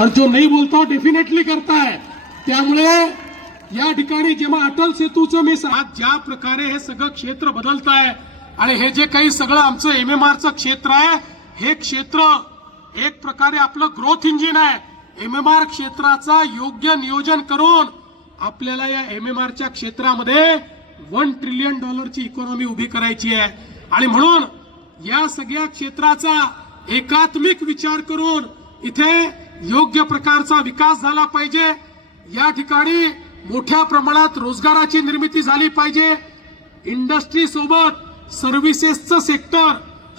और जो नहीं बोलता हो डेफिनेटली करता है। त्यामुळे या ठिकाणी जेव्हा अटल सेतूचं मी आज ज्या प्रकारे हे सगळं क्षेत्र बदलत आहे आणि हे जे काही सगळं आमचं एमएमआरचं क्षेत्र आहे, हे क्षेत्र एक प्रकारे आपलं ग्रोथ इंजिन आहे। एमएमआर क्षेत्राचा योग्य नियोजन करून आपल्याला या एमएमआरच्या क्षेत्रामध्ये $1 ट्रिलियन ची इकॉनॉमी उभी करायची आहे आणि म्हणून या सगळ्या क्षेत्राचा एकात्मिक विचार करून इथे योग्य प्रकारचा विकास झाला पाहिजे। या ठिकाणी मोठ्या प्रमाणात रोजगाराची निर्मिती झाली पाहिजे। इंडस्ट्री सोबत सर्व्हिसेसचं सेक्टर,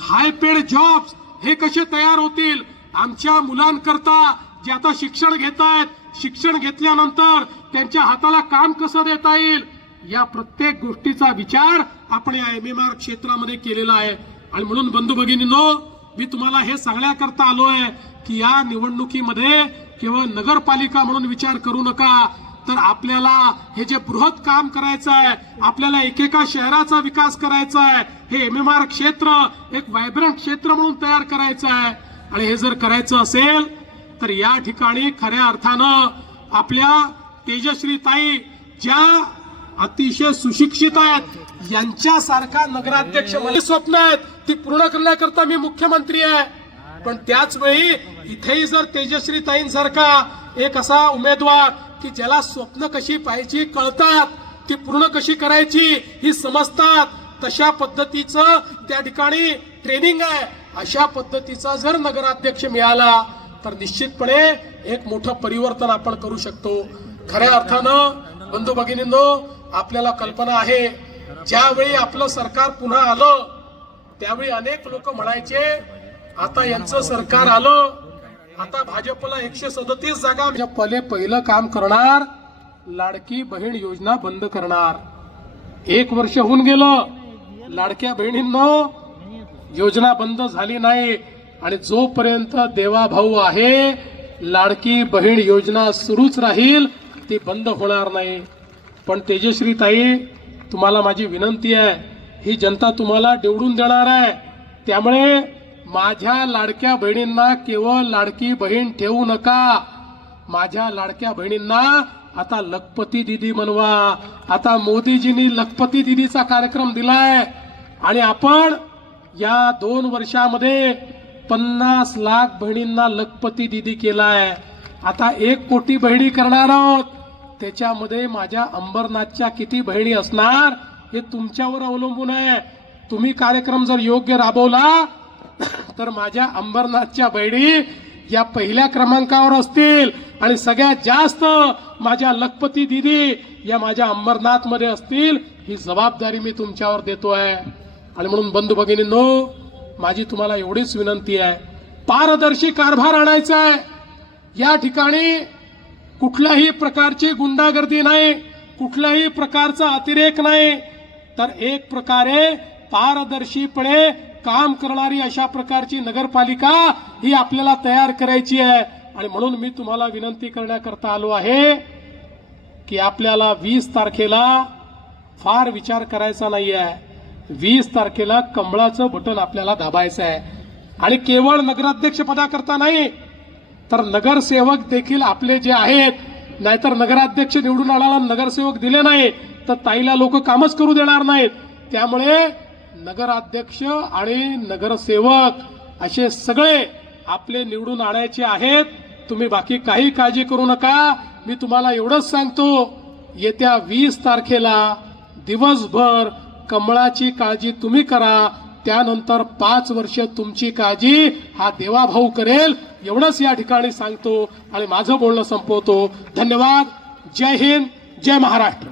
हाय पेड जॉब्स हे कसे तयार होतील, आमच्या मुलांकरता जे आता शिक्षण घेत आहेत, शिक्षण घेतल्यानंतर त्यांच्या हाताला काम कसं देता येईल, या प्रत्येक गोष्टीचा विचार आपण या एमएमआर क्षेत्रामध्ये केलेला आहे। आणि म्हणून बंधू भगिनींनो, मी तुम्हाला हे सांगण्याकरता आलोय की या निवडणुकीमध्ये केवळ नगरपालिका म्हणून विचार करू नका, तर आपल्याला हे जे बृहत काम करायचं आहे, आपल्याला एकेका शहराचा विकास करायचा आहे, हे एमएमआर क्षेत्र एक व्हायब्रंट क्षेत्र म्हणून तयार करायचं आहे। आणि हे जर करायचं असेल तर या ठिकाणी खऱ्या अर्थानं आपल्या तेजश्री ताई ज्या अतिशय सुशिक्षित आहेत, यांच्यासारखा नगराध्यक्ष मला स्वप्न आहेत, ती पूर्ण करण्याकरता मी मुख्यमंत्री आहे। पण त्याच वेळी इथेही जर तेजश्री ताईंसारखा एक असा उमेदवार की ज्याला स्वप्न कशी पाहायची कळतात, ती पूर्ण कशी करायची ही समजतात, तशा पद्धतीचं त्या ठिकाणी ट्रेनिंग आहे, अशा पद्धतीचा जर नगराध्यक्ष मिळाला तर निश्चितपणे एक मोठं परिवर्तन आपण करू शकतो। खऱ्या अर्थानं बंधू भगिनींनो, आपल्याला कल्पना आहे ज्यावेळी आपलं सरकार पुन्हा आलं त्यावेळी अनेक लोक म्हणायचे आता यांचं सरकार आलं, आता भाजपला 137 जागा पहिलं काम करणार, लाडकी बहीण योजना बंद करणार। 1 वर्ष होऊन गेलं, लाडक्या बहिणींनो योजना बंद झाली नाही आणि जोपर्यंत देवाभाऊ आहे लाडकी बहीण योजना सुरूच राहील, ती बंद होणार नाही। पण तेजश्री ताई, तुम्हाला माझी विनंती आहे, ही जनता तुम्हाला निवडून देणार आहे, त्यामुळे माझ्या लाडक्या बहिणींना केवळ लाडकी बहीण ठेवू नका, माझ्या लाडक्या बहिणींना आता लखपती दीदी बनवा। आता मोदीजींनी लखपती दीदीचा कार्यक्रम दिलाय आणि आपण या 2 वर्षामध्ये 50 लाख बहिणींना लखपती दीदी केलाय। आता 1 कोटी बहिणी करणार आहोत, त्याच्यामध्ये माझ्या अंबरनाथच्या किती बहिणी असणार हे तुमच्यावर अवलंबून आहे। तुम्ही कार्यक्रम जर योग्य राबवला तर माझ्या अंबरनाथच्या बहिणी या पहिल्या क्रमांकावर असतील आणि सगळ्यात जास्त माझ्या लखपती दीदी या माझ्या अंबरनाथ मध्ये असतील, ही जबाबदारी मी तुमच्यावर देतोय। आणि म्हणून बंधू भगिनींनो, माझी तुम्हाला एवढीच विनंती आहे, पारदर्शी कारभार आणायचा आहे। या ठिकाणी कुठल्याही प्रकारची गुंडागर्दी नाही, कुठल्याही प्रकारचा अतिरेक नाही, तर एक प्रकारे पारदर्शीपणे काम करणारी अशा प्रकारची नगरपालिका ही आपल्याला तयार करायची आहे। आणि म्हणून मी तुम्हाला विनंती करण्याकरता आलो आहे की आपल्याला 20 तारखेला फार विचार करायचा नाही आहे। 20 तारखेला कमळाचं बटन आपल्याला दाबायचं आहे आणि केवळ नगराध्यक्ष पदाकरता नाही, तर नगरसेवक देखील आपले जे आहेत, नाहीतर नगराध्यक्ष निवडून आणायला नगरसेवक दिले नाही तर ताईला लोक कामच करू देणार नाहीत। त्यामुळे नगराध्यक्ष आणि नगरसेवक असे सगळे आपले निवडून आणायचे आहेत। तुम्ही बाकी काही काळजी करू नका, मी तुम्हाला एवढंच सांगतो, येत्या 20 तारखेला दिवसभर कमळाची काळजी तुम्ही करा, त्यानंतर 5 वर्ष तुमची काळजी हा देवाभाऊ करेल, एवढंच या ठिकाणी सांगतो आणि माझं बोलणं संपवतो। धन्यवाद। जय हिंद, जय महाराष्ट्र।